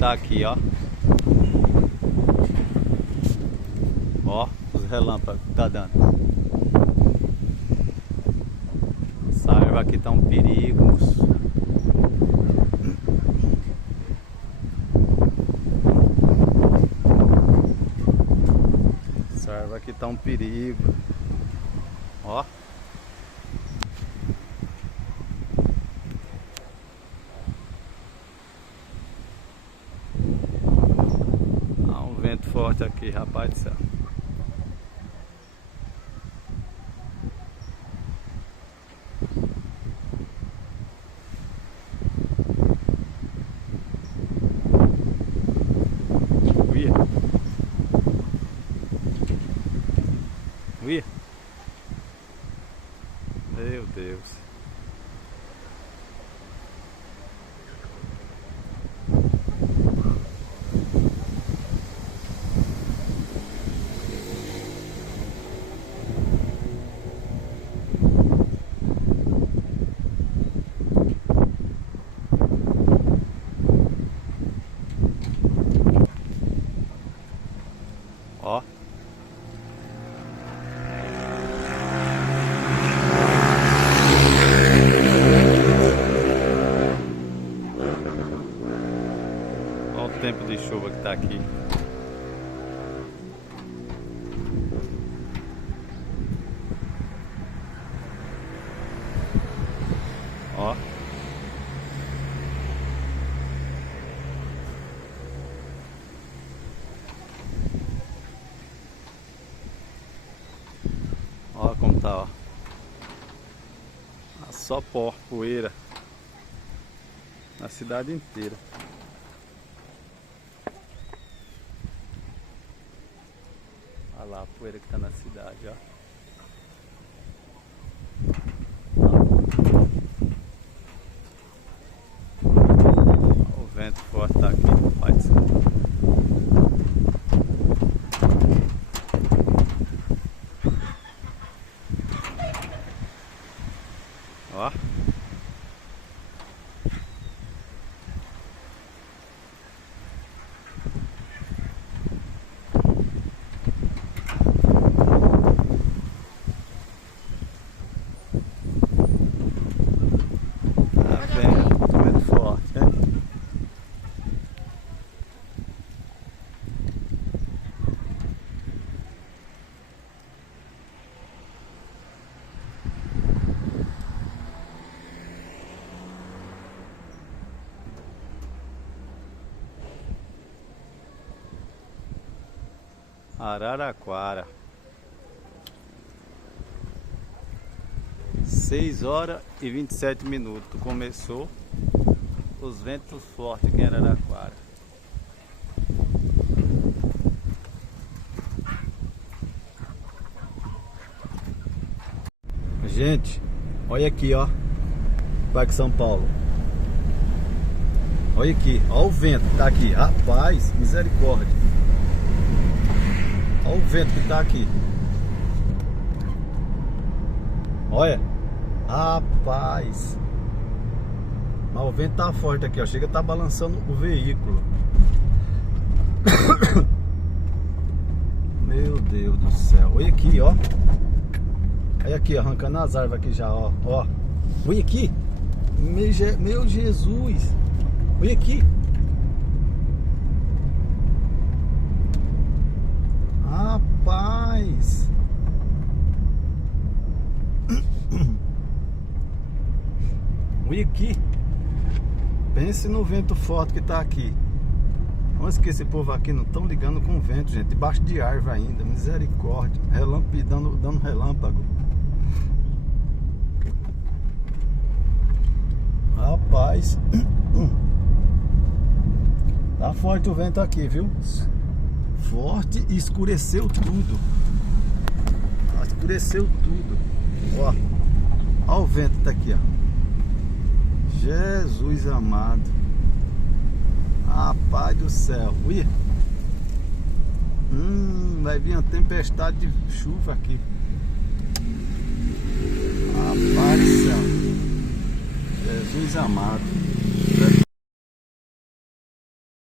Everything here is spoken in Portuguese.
tá aqui, ó. Ó, os relâmpagos que tá dando. Essa árvore aqui tá um perigo, moço. Essa árvore aqui tá um perigo. Ó. Há um vento forte aqui, rapaz do céu. Uia. Meu Deus. Ó. Olha o tempo de chuva que tá aqui. Ó. Olha como tá, ó. Só pó, poeira. Na cidade inteira. Olha lá a poeira que tá na cidade, ó. O vento forte tá aqui, rapaz do céu. Ó. Tá vendo forte, né? Araraquara. 6h27. Começou os ventos fortes aqui em Araraquara. Gente, olha aqui, ó. Parque São Paulo. Olha aqui, ó o vento que tá aqui. Rapaz, misericórdia. Olha o vento que tá aqui. Olha. Rapaz. Mas o vento tá forte aqui, ó. Chega a tá balançando o veículo. Meu Deus do céu. Olha aqui, ó. Olha aqui, arrancando as árvores aqui já, ó. Ó. Olha aqui. Meu Jesus. Olha aqui. Rapaz. Olha aqui. Pense no vento forte que tá aqui. Olha que esse povo aqui não estão ligando com o vento, gente. Debaixo de árvore ainda. Misericórdia. Relâmpago, dando relâmpago. Rapaz. Tá forte o vento aqui, viu? Forte e escureceu tudo. Escureceu tudo. Ó. Ó o vento tá aqui, ó. Jesus amado. Rapaz do céu. Ui. Vai vir uma tempestade de chuva aqui. Rapaz do céu. Jesus amado.